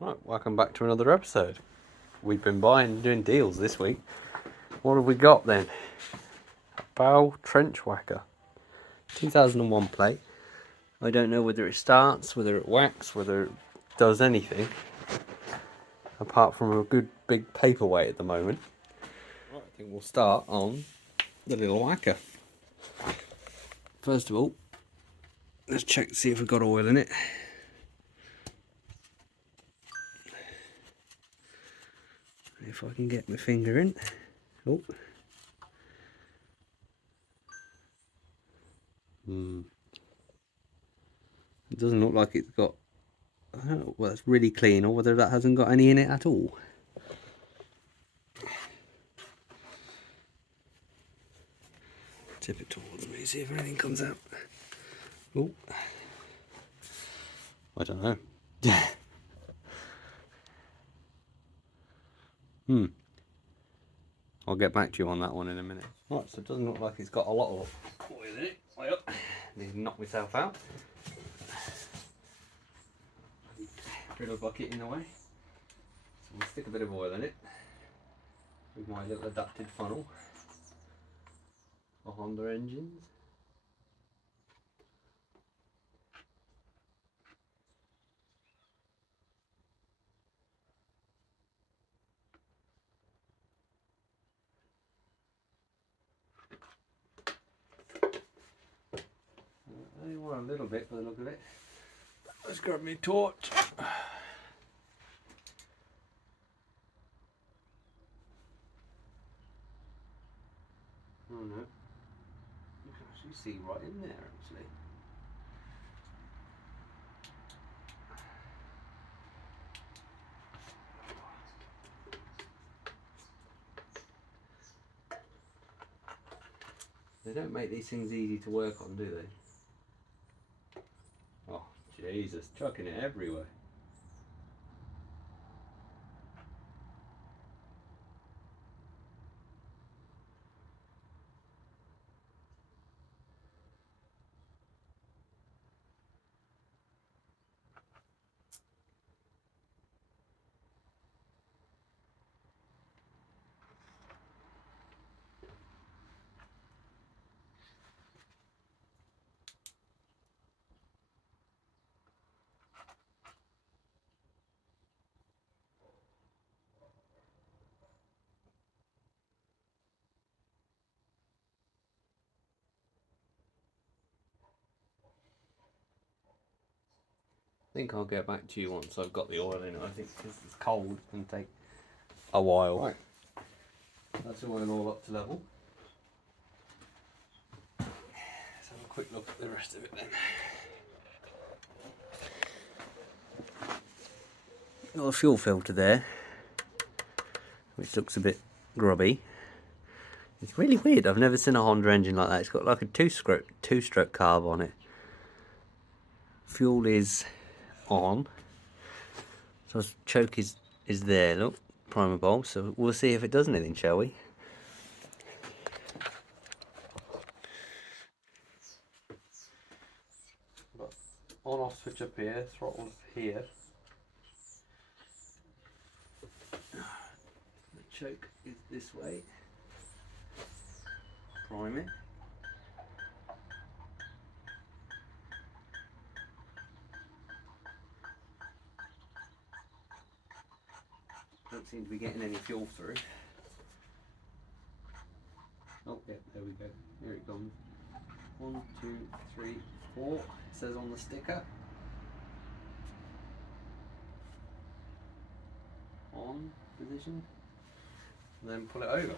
Right, welcome back to another episode. We've been buying and doing deals this week. What have we got then? A Belle trench wacker. 2001 plate. I don't know whether it starts, whether it whacks, whether it does anything. Apart from a good big paperweight at the moment. Right, I think we'll start on the little wacker. First of all, let's check to see if we've got oil in it. If I can get my finger in. Oh. It doesn't look like it's got, I don't know whether it's really clean or whether that hasn't got any in it at all. Tip it towards me, see if anything comes out. Oh. I don't know. I'll get back to you on that one in a minute. Right, so it doesn't look like it's got a lot of oil in it. Way up. Need to knock myself out. Drill a bucket in the way. So we'll stick a bit of oil in it with my little adapted funnel for Honda engines. I want a little bit by the look of it. Let's grab my torch. Oh no, you can actually see right in there actually. They don't make these things easy to work on, do they? Oh, Jesus, chucking it everywhere. I think I'll get back to you once I've got the oil in it. I think because it's cold, it's going to take a while. Right, that's the oil all up to level. Let's have a quick look at the rest of it then. Got a fuel filter there, which looks a bit grubby. It's really weird. I've never seen a Honda engine like that. It's got like a two-stroke carb on it. Fuel is on, so choke is there. Look, primer bulb. So we'll see if it does anything, shall we? Got on-off switch up here, throttle's here. The choke is this way. Prime it. Don't seem to be getting any fuel through. Oh yeah, there we go. Here it comes. 1, 2, 3, 4. It says on the sticker. On position. And then pull it over.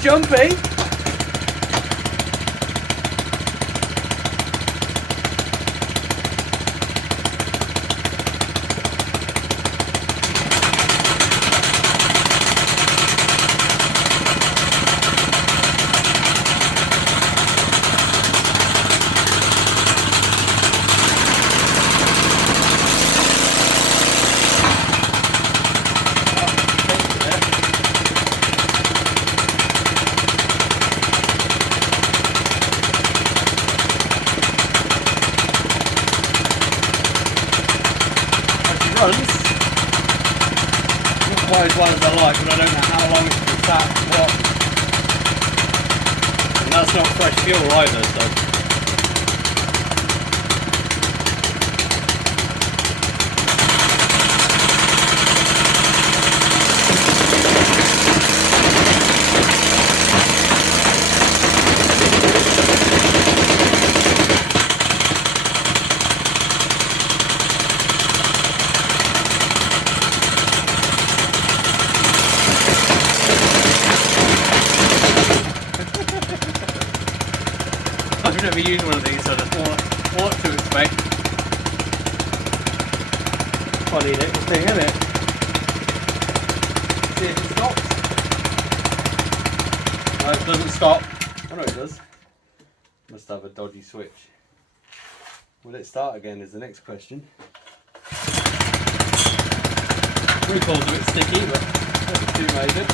jumpy. Runs. Not quite as well as I like, but I don't know how long it's been sat. What? And that's not fresh fuel either, so. I've never used one of these, so I just what to expect. Funny little thing, isn't it? See if it stops. No, it doesn't stop. Oh no, it does. Must have a dodgy switch. Will it start again is the next question. Recoil's a bit sticky, but nothing too major.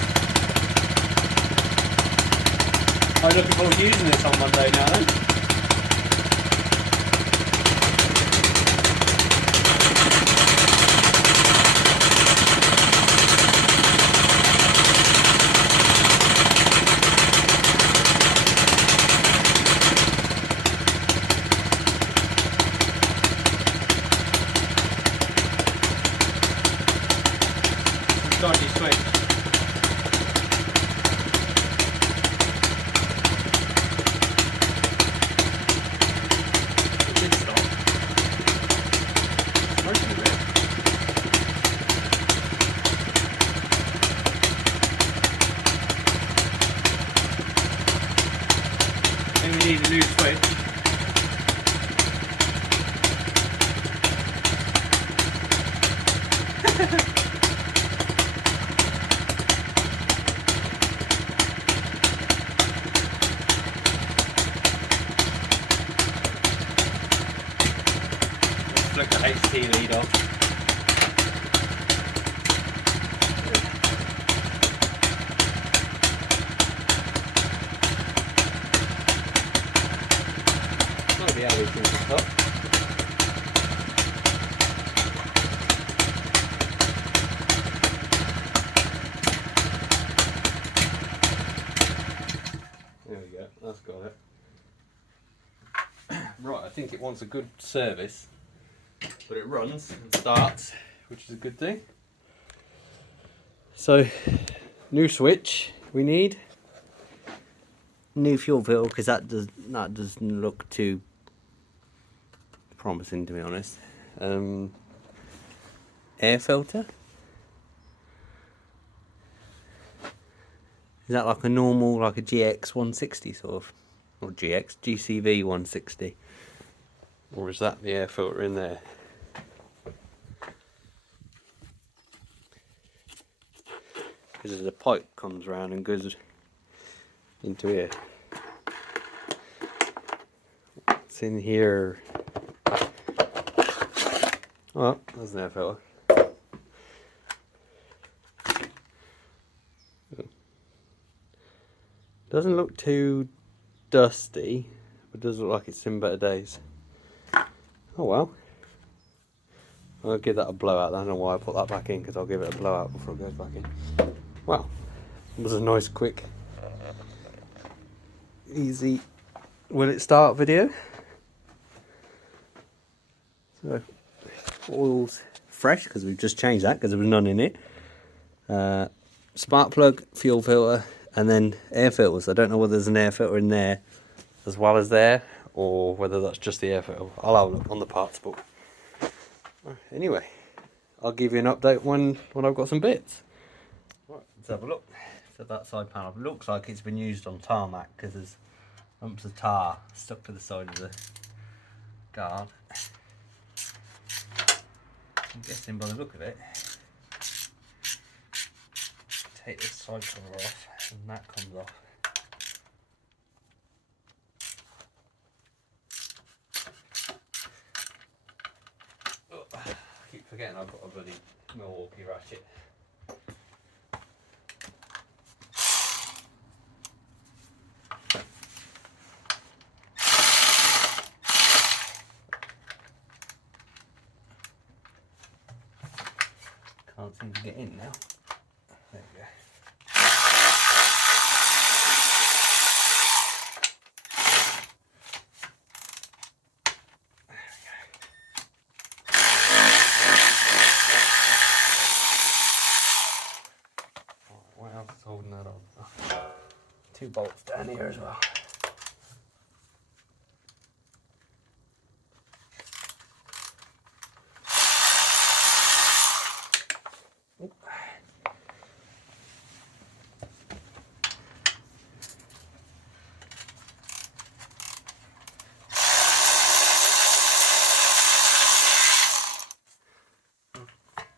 I'm looking forward to using this on Monday now then. Dodgy switch. It did stop. It's working a bit. Maybe we need a new switch. Flick the HT lead off. Might be how we can stop. There we go, that's got it. Right, I think it wants a good service. But it runs and starts, which is a good thing. So, new switch we need. New fuel filter, because that doesn't look too promising, to be honest. Air filter. Is that like a normal, like a GX 160 sort of, or GCV 160, or is that the air filter in there? Because the pipe comes around and goes into here. What's in here? Oh, there's an air filter. Doesn't look too dusty, but does look like it's in better days. Oh well. I'll give that a blowout. I don't know why I put that back in, because I'll give it a blowout before it goes back in. Well, it was a nice, quick, easy will it start video. So, oil's fresh because we've just changed that because there was none in it. Spark plug, fuel filter, and then air filters. I don't know whether there's an air filter in there as well as there, or whether that's just the air filter. I'll have a look on the parts book. Anyway, I'll give you an update when I've got some bits. Right, let's have a look. Set that side panel up. It looks like it's been used on tarmac because there's lumps of tar stuck to the side of the guard. I'm guessing by the look of it, take this side cover off and that comes off. Oh, I keep forgetting I've got a bloody Milwaukee ratchet. Can't seem to get in now. There we go. What else is holding that on? Oh, 2 bolts down here as well. Oh.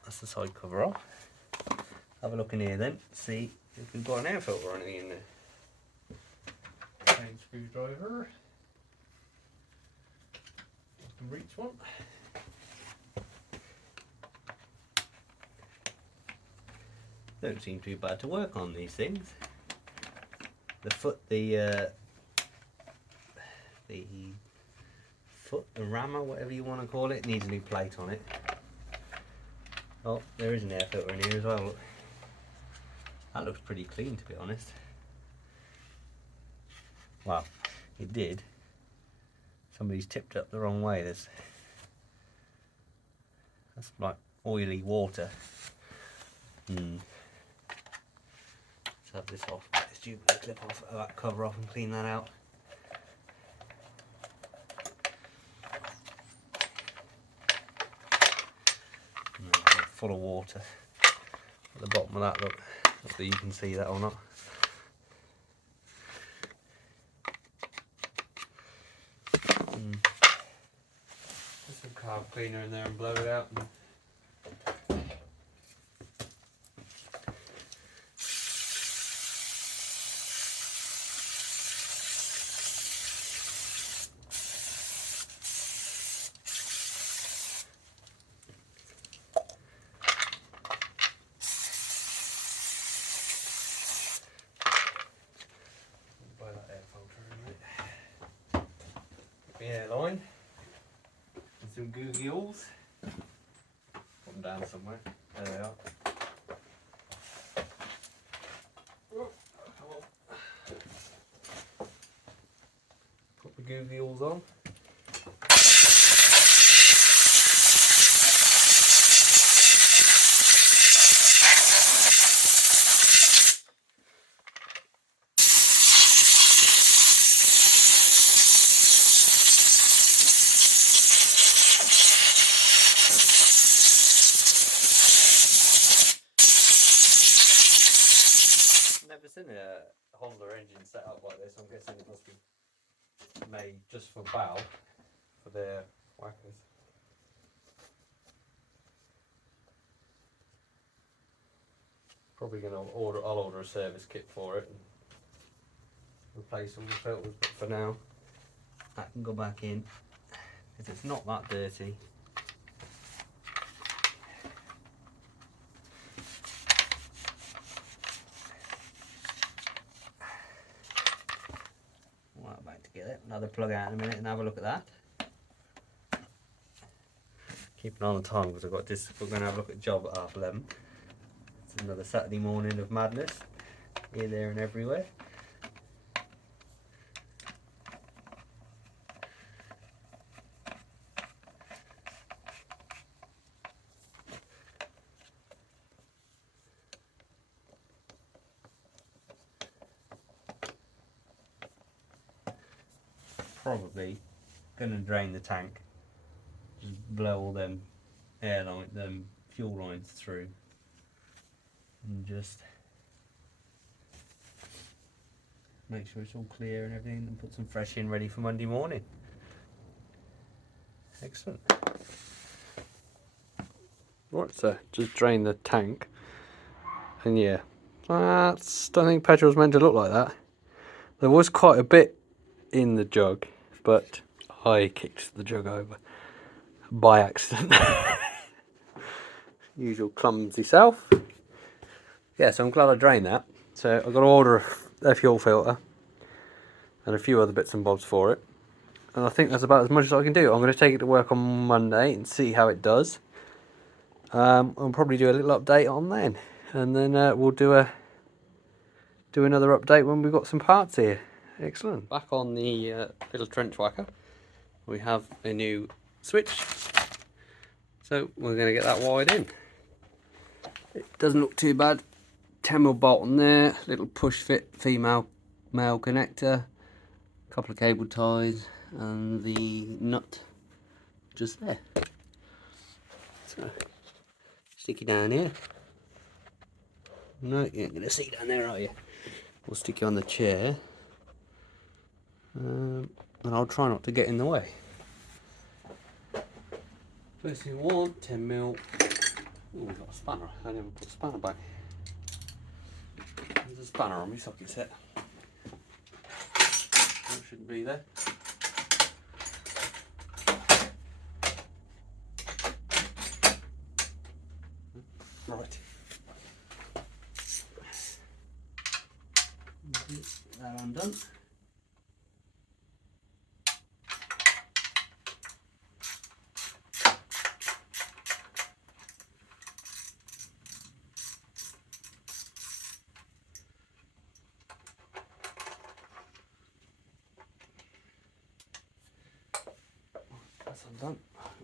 That's the side cover off. Have a look in here then, see if we've got an air filter or anything in there. Chain screwdriver. I can reach one. Don't seem too bad to work on these things. The rammer, whatever you want to call it, needs a new plate on it. Oh, there is an air filter in here as well. Look. That looks pretty clean, to be honest. Well, it did. Somebody's tipped up the wrong way. That's like oily water. Let's have this off. Get this duplicate clip off, that cover off, and clean that out. Full of water at the bottom of that. Look, whether you can see that or not. Put some carb cleaner in there and blow it out. Airline and some googles. Put them down somewhere. There they are. Put the googles on. Never seen a Honda engine set up like this. I'm guessing it must be made just for Belle, for their wackers. Probably I'll order a service kit for it and replace all the filters, but for now that can go back in because it's not that dirty. Back together. Another plug out in a minute and have a look at that. Keeping on the time because I've got this. We're going to have a look at a job at 11:30. It's another Saturday morning of madness, here, there, and everywhere. Probably going to drain the tank, just blow all them fuel lines through, and just make sure it's all clear and everything, and put some fresh in ready for Monday morning. Excellent. Right, so just drain the tank, and yeah, I don't think petrol's meant to look like that. There was quite a bit in the jug, but I kicked the jug over by accident. Usual clumsy self. Yeah, so I'm glad I drained that. So I've got to order a fuel filter and a few other bits and bobs for it. And I think that's about as much as I can do. I'm going to take it to work on Monday and see how it does. I'll probably do a little update on then. And then we'll do another update when we've got some parts here. Excellent. Back on the little trench whacker, we have a new switch. So we're going to get that wired in. It doesn't look too bad. 10mm bolt on there, little push fit female male connector, a couple of cable ties, and the nut just there. So stick it down here. No, you ain't gonna see down there, are you? We'll stick you on the chair, and I'll try not to get in the way. First thing we want, 10mm. Oh, we've got a spanner. I never put a spanner back. There's a spanner on my socket set. That shouldn't be there. Right. That undone. That's undone.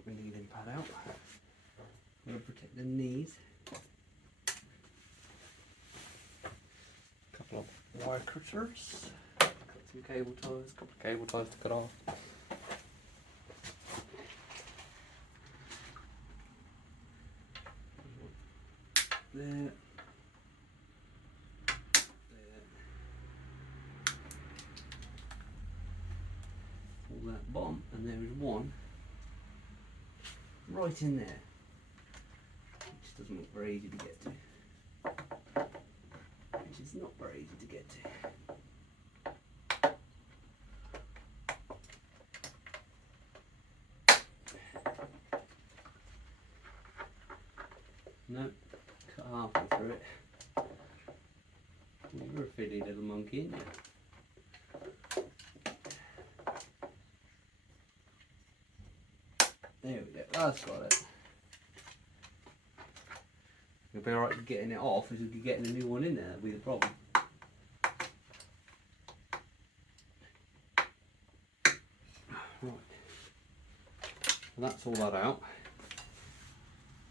We need him pad out. I'm going to protect the knees. A couple of wire cutters. Cut some cable ties. A couple of cable ties to cut off. There. There. Pull that bottom, and there is one right in there, which doesn't look very easy to get to. Which is not very easy to get to. No, cut halfway through it. You're a fiddly little monkey, aren't you? There we go, that's got it. You'll be alright getting it off, as you'll be getting a new one in there, that'll be the problem. Right. Well, that's all that out.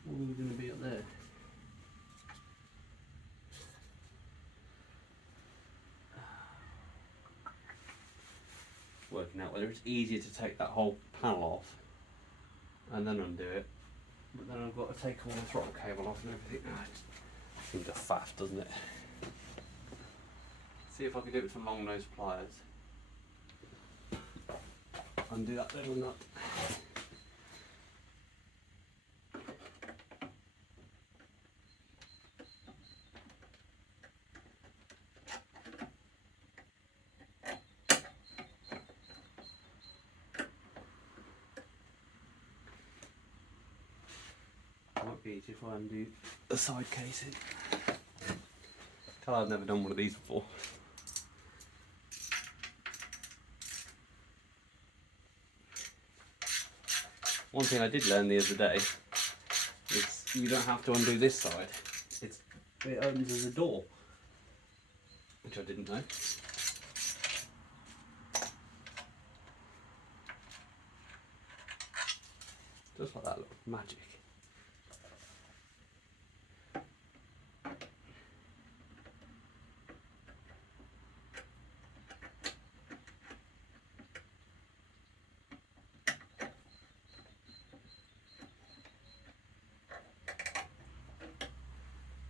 What are we going to be up there? Working out whether it's easier to take that whole panel off and then undo it, but then I've got to take all the throttle cable off and everything. It seems a faff, doesn't it? See if I can do it with some long nose pliers. Undo that little nut. Might be easier if I undo the side casing. Tell I've never done one of these before. One thing I did learn the other day is you don't have to undo this side. It opens as a door, which I didn't know. Just like that, look, magic.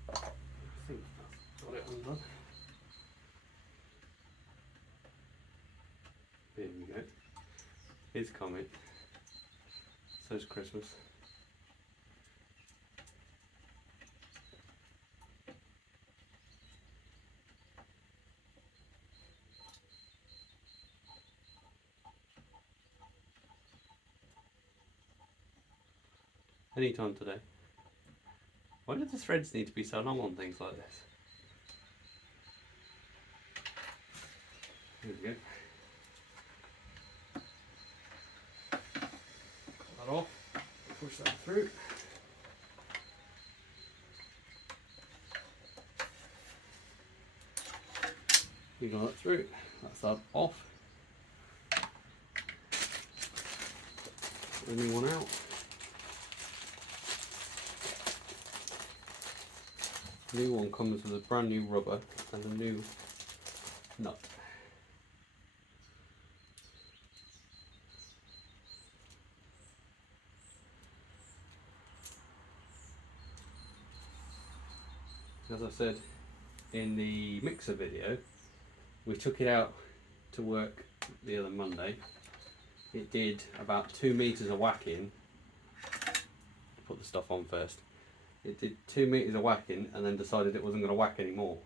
I think that's got it undone. It's coming. So's Christmas. Anytime today. Why do the threads need to be so long on things like this? Here we go. Cut that off. Push that through. You got that through. That's that off. Put the new one out. The new one comes with a brand new rubber and a new nut. As I said in the mixer video, we took it out to work the other Monday. It did about 2 meters of whacking. Put the stuff on first. It did 2 meters of whacking and then decided it wasn't going to whack anymore.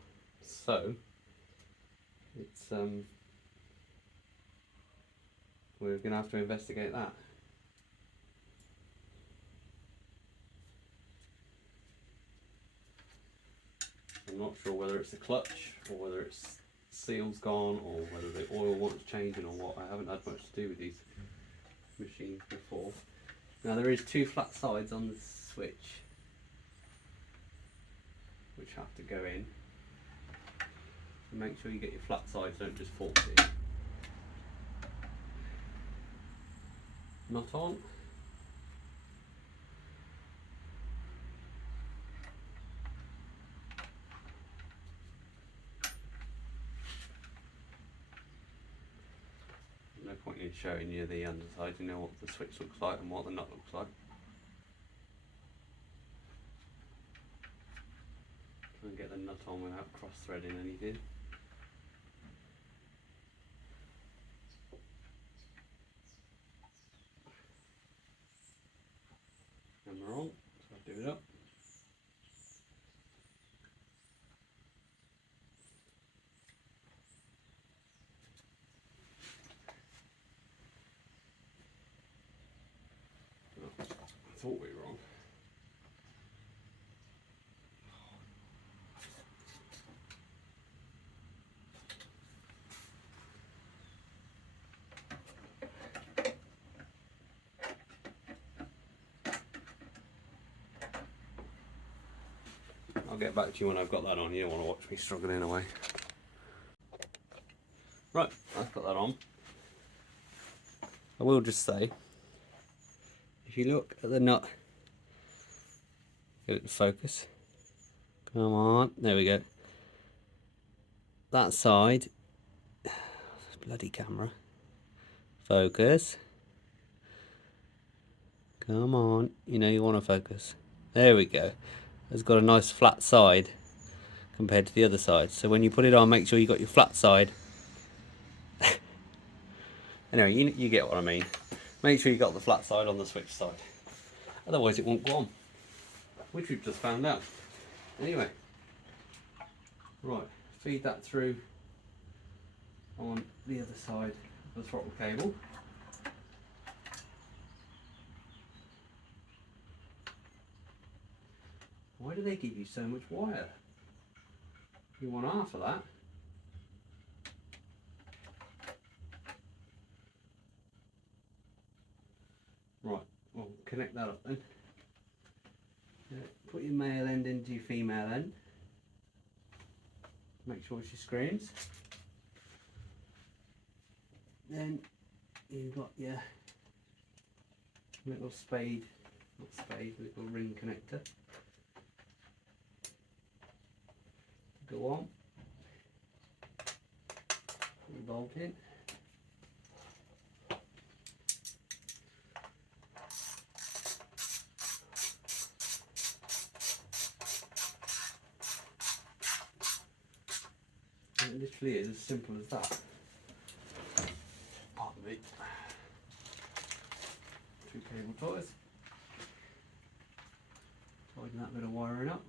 So it's we're going to have to investigate that. I'm not sure whether it's the clutch or whether it's seal's gone or whether the oil wants changing or what. I haven't had much to do with these machines before. Now there is 2 flat sides on the switch which have to go in. So make sure you get your flat sides, don't just force it. Nut on. No point in showing you the underside, you know what the switch looks like and what the nut looks like. Try and get the nut on without cross threading anything. And we're on, so I'll do it up. Oh, I thought we were on. I'll get back to you when I've got that on. You don't want to watch me struggling away. Right, I've got that on. I will just say, if you look at the nut, get it to focus. Come on, there we go. That side, bloody camera. Focus. Come on, you know you want to focus. There we go. It's got a nice flat side compared to the other side. So when you put it on, make sure you got your flat side. Anyway, you get what I mean. Make sure you got the flat side on the switch side. Otherwise it won't go on. Which we've just found out. Anyway. Right, feed that through on the other side of the throttle cable. Why do they give you so much wire? You want half of that. Right, we'll connect that up then. Put your male end into your female end. Make sure she screams. Then you've got your little little ring connector. Go on. Put your bolt in. And it literally is as simple as that. Pardon me. 2 cable ties. Tighten that bit of wiring up.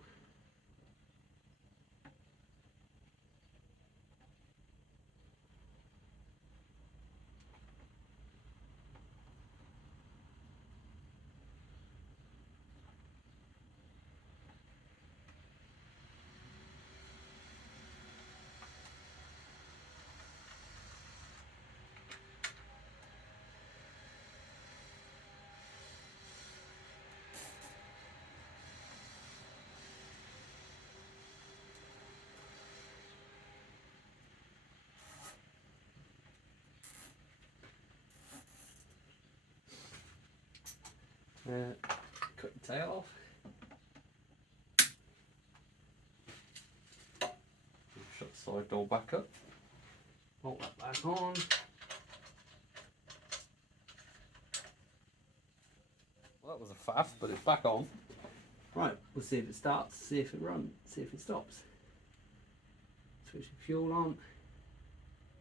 Cut the tail off. Shut the side door back up. Bolt that back on. Well, that was a faff, but it's back on. Right, we'll see if it starts, see if it runs, see if it stops. Switch the fuel on,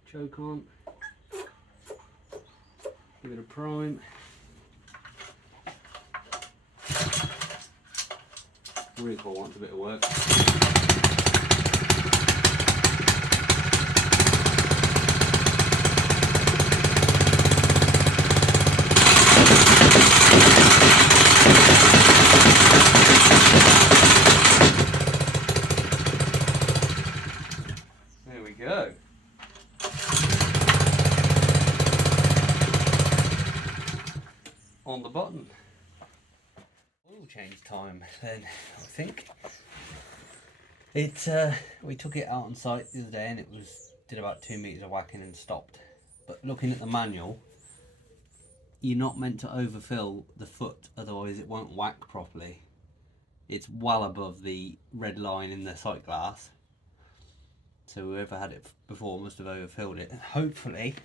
choke on, give it a prime. Recoil wants a bit of work. There we go. On the button. Oil change time then, I think. We took it out on site the other day and it did about 2 meters of whacking and stopped. But looking at the manual, you're not meant to overfill the foot, otherwise it won't whack properly. It's well above the red line in the sight glass. So whoever had it before must have overfilled it. And hopefully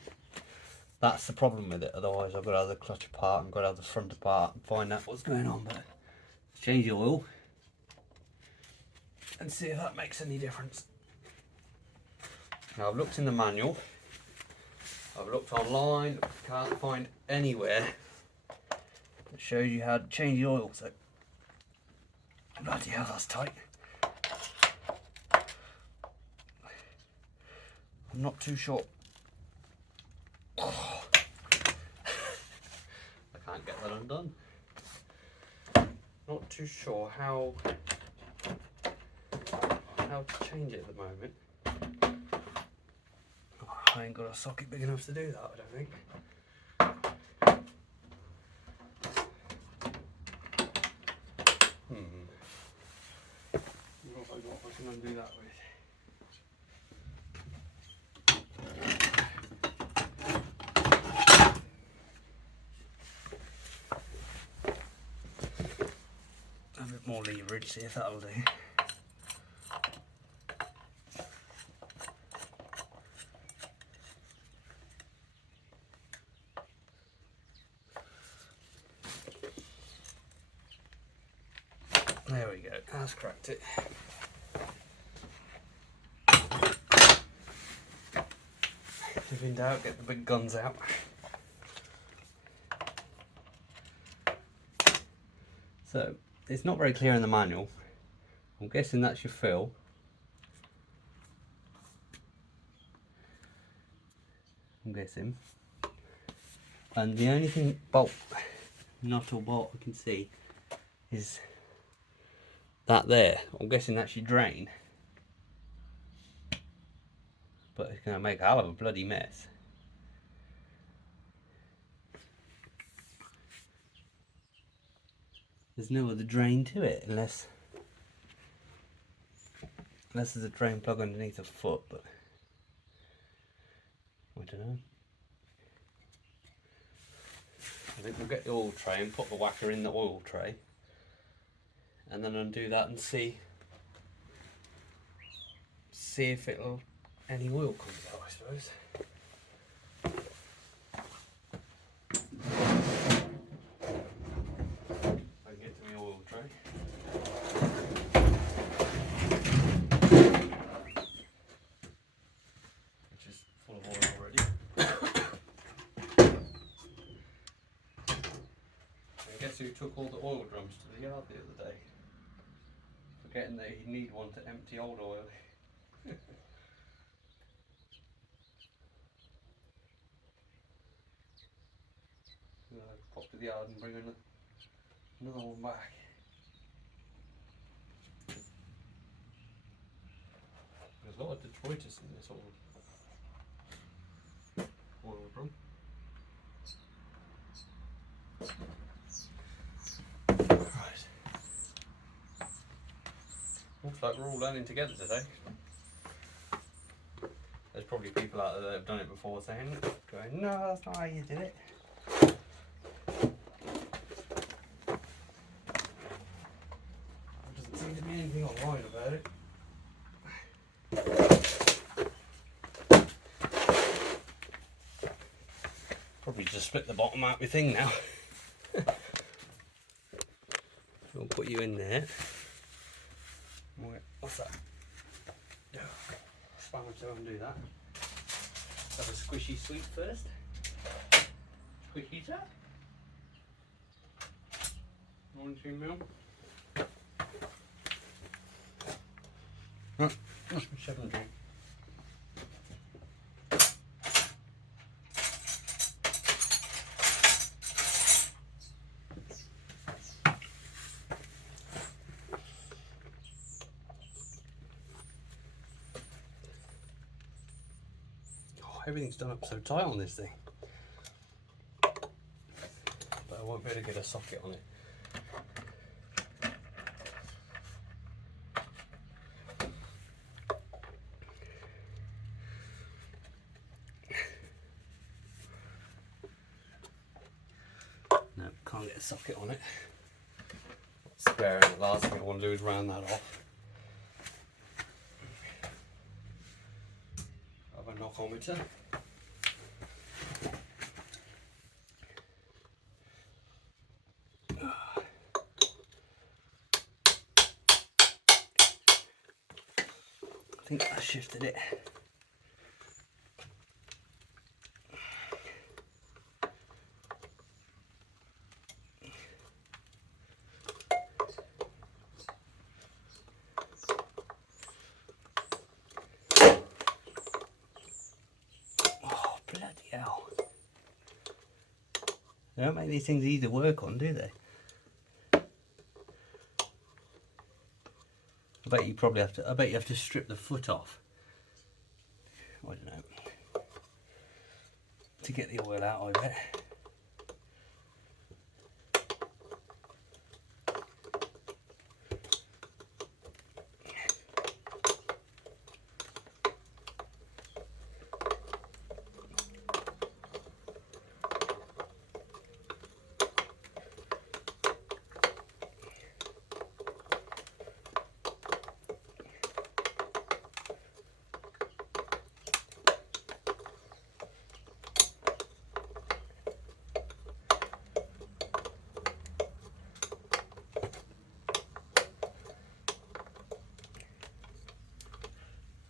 that's the problem with it. Otherwise I've got to have the clutch apart and got to have the front apart and find out what's going on. But let's change the oil and see if that makes any difference. Now I've looked in the manual, I've looked online, can't find anywhere that shows you how to change the oil. So bloody hell, that's tight. I'm not too sure. Oh. I can't get that undone. Not too sure how to change it at the moment. Oh, I ain't got a socket big enough to do that, I don't think. What have I got I can undo that with? A bit more leverage, see if that'll do. There we go, that's cracked it. If in doubt, get the big guns out. So, it's not very clear in the manual. I'm guessing that's your fill. I'm guessing. And the only thing nut or bolt I can see is that there. I'm guessing that's your drain. But it's going to make a hell of a bloody mess. There's no other drain to it unless there's a drain plug underneath the foot, but I don't know. I think we'll get the oil tray and put the whacker in the oil tray and then undo that and see if any oil comes out, I suppose. I get to the oil tray. Which is full of oil already. who took all the oil drums to the yard the other day, forgetting that he'd need one to empty old oil. Pop to the yard and bring another one back. There's a lot of detritus in this oil drum. Right. Looks like we're all learning together today. There's probably people out there that have done it before going, no, that's not how you did it. There doesn't seem to be anything online about it. Probably just split the bottom out of my thing now. We'll put you in there. What's that? Spanner to undo that. Have a squishy sweep first. Squishy tap. 1-2 mil. Right, that's my 7 drink. Everything's done up so tight on this thing, but I won't be able to get a socket on it. No, can't get a socket on it. Spare, and the last thing I want to do is round that off. Have a knockometer. I think I shifted it. Oh, bloody hell. They don't make these things easy to work on, do they? I bet you have to strip the foot off. I don't know. To get the oil out, I bet.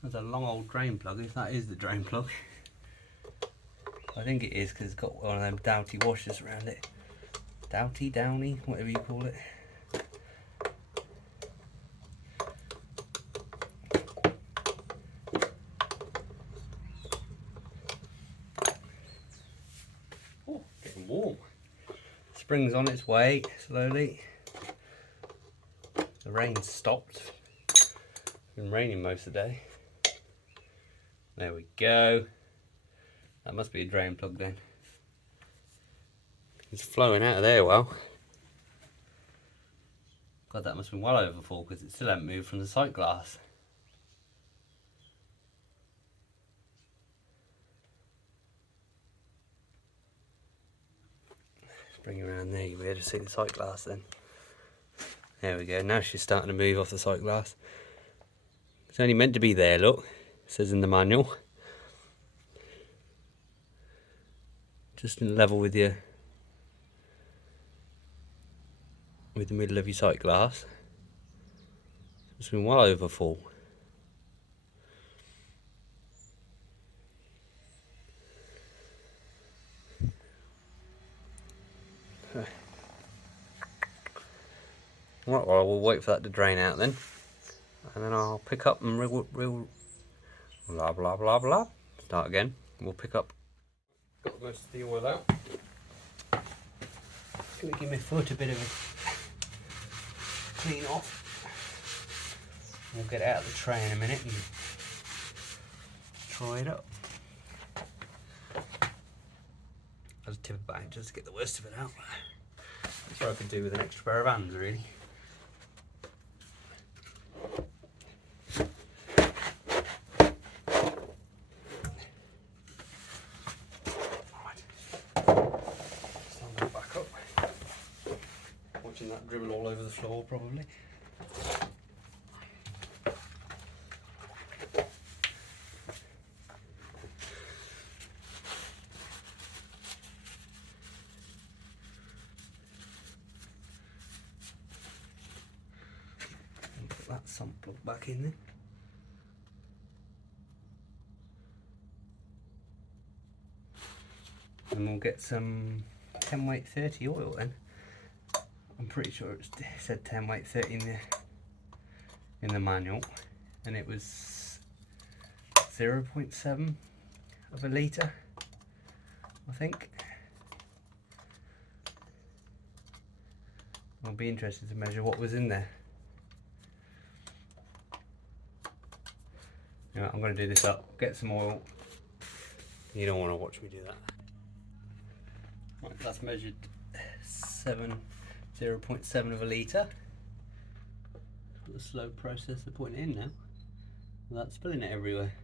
There's a long old drain plug, if that is the drain plug. I think it is because it's got one of them doughty washers around it. Doughty, downy, whatever you call it. Oh, getting warm. Spring's on its way, slowly. The rain's stopped. It's been raining most of the day. There we go. That must be a drain plug then. It's flowing out of there well. God, that must have been well over full because it still hasn't moved from the sight glass. Let's bring it around there, you'll be able to see the sight glass then. There we go, now she's starting to move off the sight glass. It's only meant to be there, look. It says in the manual. Just in level with the middle of your sight glass. It's been well over full. Right, well, we'll wait for that to drain out then, and then I'll pick up and blah blah blah blah. Start again. We'll pick up. Got most of the oil out. Gonna give my foot a bit of a clean off. We'll get it out of the tray in a minute and try it up. I'll just tip it back just to get the worst of it out. That's what I could do with an extra pair of hands, really. Stand that back up. Watching that dribble all over the floor, probably. That sump plug back in there. And we'll get some 10 weight 30 oil then. I'm pretty sure it said 10 weight 30 in the manual, and it was 0.7 of a litre, I think. I'll be interested to measure what was in there. Anyway, I'm going to do this up, get some oil. You don't want to watch me do that. Right, that's measured 0.7 of a litre. The slow process of putting it in now, without spilling it everywhere.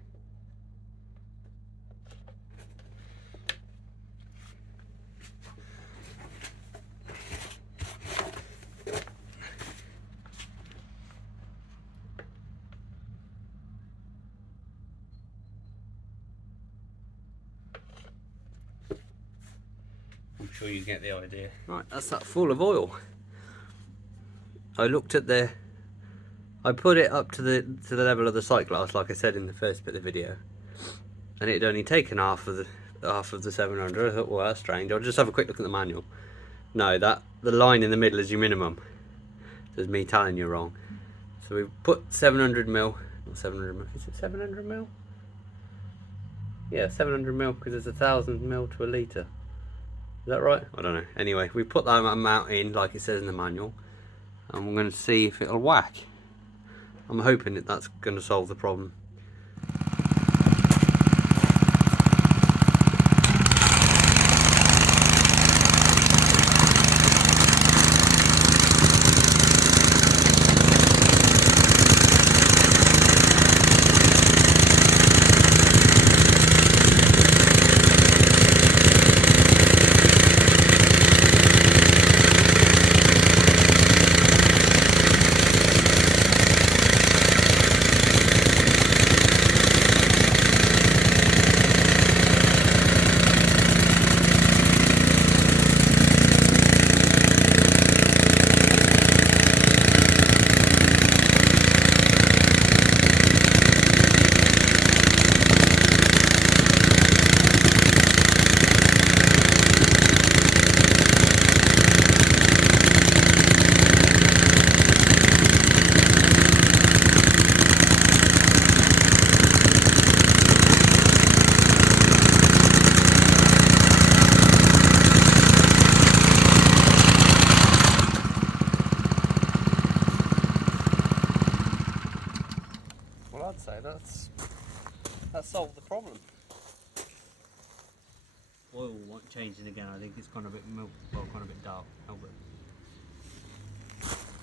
I'm sure you get the idea. Right, that's that full of oil. I looked at I put it up to the level of the sight glass, like I said in the first bit of the video, and it had only taken half of the 700. I thought, well, that's strange. I'll just have a quick look at the manual. No, the line in the middle is your minimum. So it's me telling you wrong. So we put 700 mil, not 700 mil. Is it 700 mil? Yeah, 700 mil, because there's 1,000 mil to a litre. Is that right? I don't know. Anyway, we put that amount in like it says in the manual, and we're going to see if it'll whack. I'm hoping that that's going to solve the problem. I'd say that solved the problem. Oil changing again. I think it's gone a bit gone a bit dark.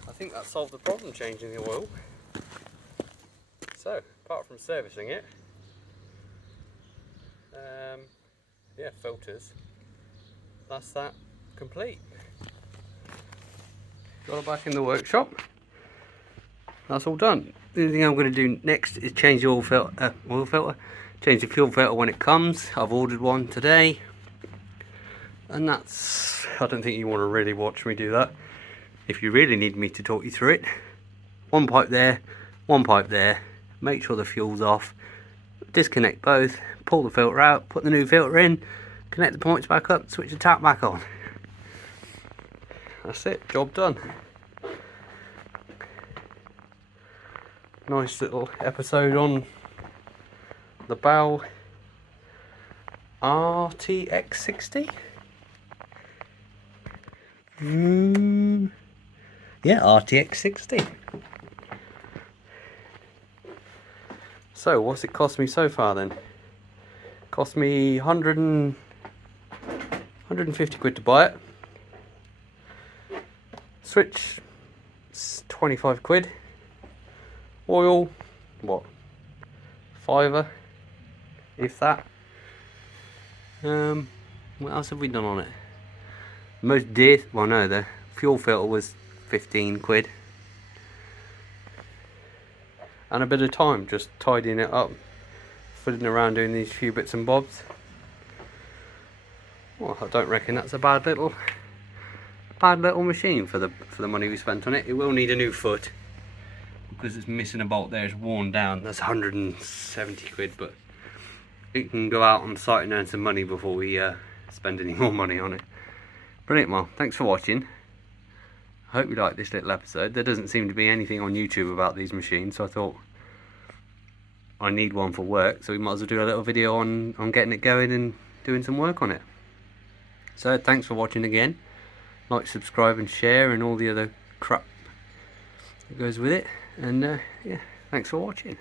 I think that solved the problem, changing the oil. So apart from servicing it, yeah, filters. That's that complete. Got it back in the workshop. That's all done. The only thing I'm going to do next is change the oil filter, change the fuel filter when it comes. I've ordered one today, and that's, I don't think you want to really watch me do that. If you really need me to talk you through it, one pipe there, one pipe there, make sure the fuel's off, disconnect both, pull the filter out, put the new filter in, connect the points back up, switch the tap back on. That's it, job done. Nice little episode on the Belle RTX60. Yeah, RTX60. So, what's it cost me so far then? Cost me 150 quid to buy it. Switch, it's 25 quid. Oil, what? £5, if that. What else have we done on it? Most dear, well no, the fuel filter was 15 quid. And a bit of time just tidying it up, fiddling around doing these few bits and bobs. Well, I don't reckon that's a bad little machine for the money we spent on it. It will need a new foot because it's missing a bolt there, it's worn down. That's 170 quid, but it can go out on site and earn some money before we spend any more money on it. Brilliant, well, thanks for watching. I hope you liked this little episode. There doesn't seem to be anything on YouTube about these machines, so I thought I need one for work, so we might as well do a little video on getting it going and doing some work on it. So thanks for watching again. Like, subscribe and share and all the other crap that goes with it. And yeah, thanks for watching.